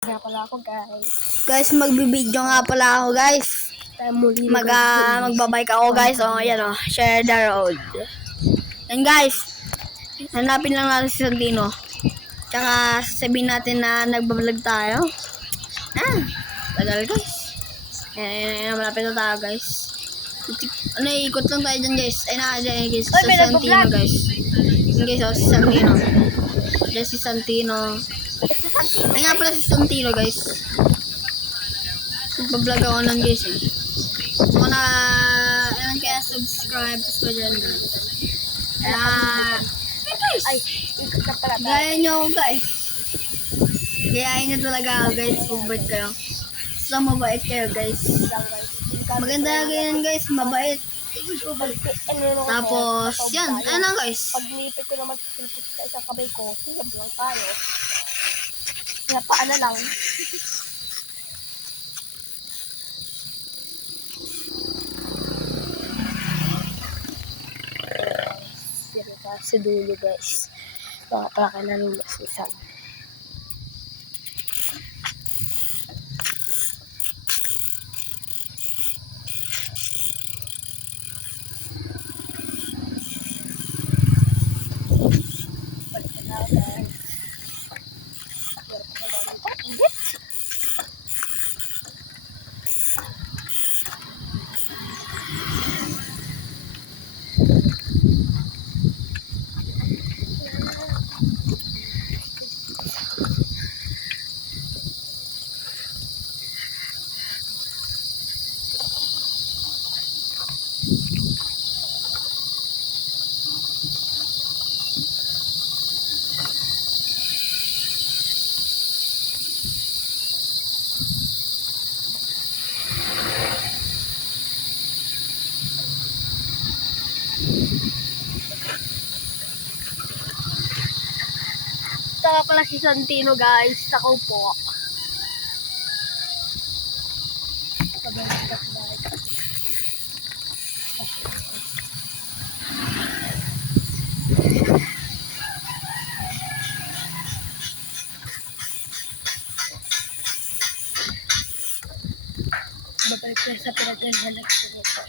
Nga pala ako guys. Guys, magbibideo nga pala ako guys. Magbabike ako guys. O, ayan o. Share the road. And guys, hanapin lang natin si Santino. Tsaka sabihin natin na nagbablog tayo. Tagal guys. Ayan, malapit na tayo guys. Ikot lang tayo dyan guys. Ayun guys, sa Santino guys. Ayan guys, si Santino. Ayan si Santino. Ay nga pala si Santino guys. Magbablog ako nun guys eh. So ayan kaya subscribe ko dyan guys. Gaya nyo ako guys. Gayahin nyo talaga ako guys. Mabait kayo. So mabait kayo guys. Maganda ganyan guys. Mabait. Tapos yan. Ano guys. Pag nipid ko naman sisilpot sa isang kabay ko, siyam lang tayo. Kaya paano lang. Sa dulo guys. Baka na nila susan. Balikan na guys. Saka pala si Santino guys. Ako po. Babalik ko sa pinaglalagay ko.